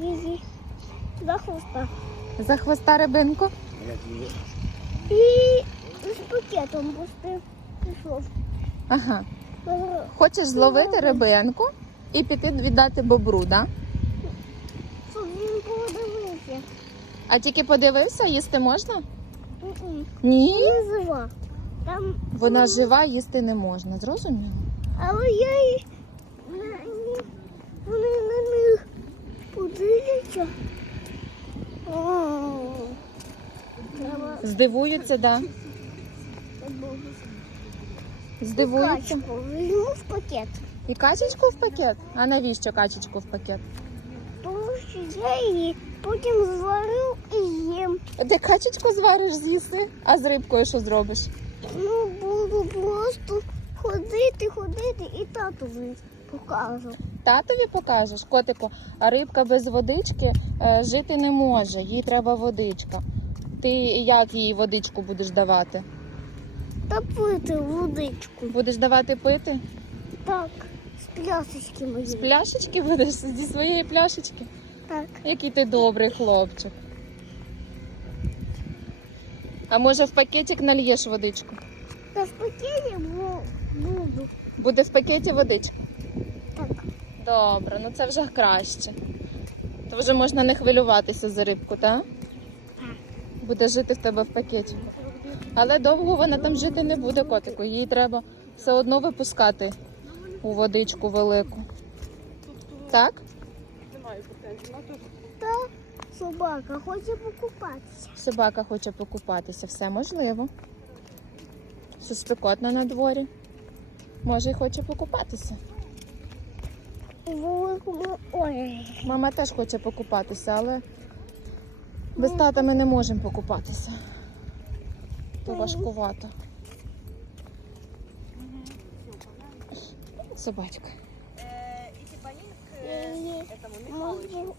її за хвоста. За хвоста рибинку? І з пакетом пустив. Пішов. Ага. Хочеш зловити рибинку і піти віддати бобру, да? Щоб він подивився. А тільки подивився, їсти можна? М-м. Ні. Не жива. Там, Вона жива, їсти не можна. Зрозуміло? але я них- вони подивляться. О, Треба Здивуються, да. Здивуються. качку. Візьму в пакет. І качечку в пакет? А навіщо качечку в пакет? Тому що я її потім зварю і з'їм. Ти качечку звариш з'їси, а з рибкою що зробиш? Ну, буду просто ходити, ходити і татові покажу. Татові покажеш, котику, а рибка без водички е, жити не може, їй треба водичка. Ти як їй водичку будеш давати? Та пити водичку. Будеш давати пити? Так, з плясочки мої. З пляшечки будеш зі своєї пляшечки? Так. Який ти добрий хлопчик. А може в пакетик нальєш водичку? Та в пакеті буду. Буде в пакеті водичка? Добре, ну це вже краще. То вже можна не хвилюватися за рибку, так? Буде жити в тебе в пакеті. Але довго вона там жити не буде, котику. Їй треба все одно випускати у водичку велику. Так? Та собака хоче покупатися. Собака хоче покупатися, все можливо. Що спекотно на дворі. Може, й хоче покупатися. Мама теж хоче покупатися, але без тата ми не можемо покупатися. То важкувато. Собачка. Її можу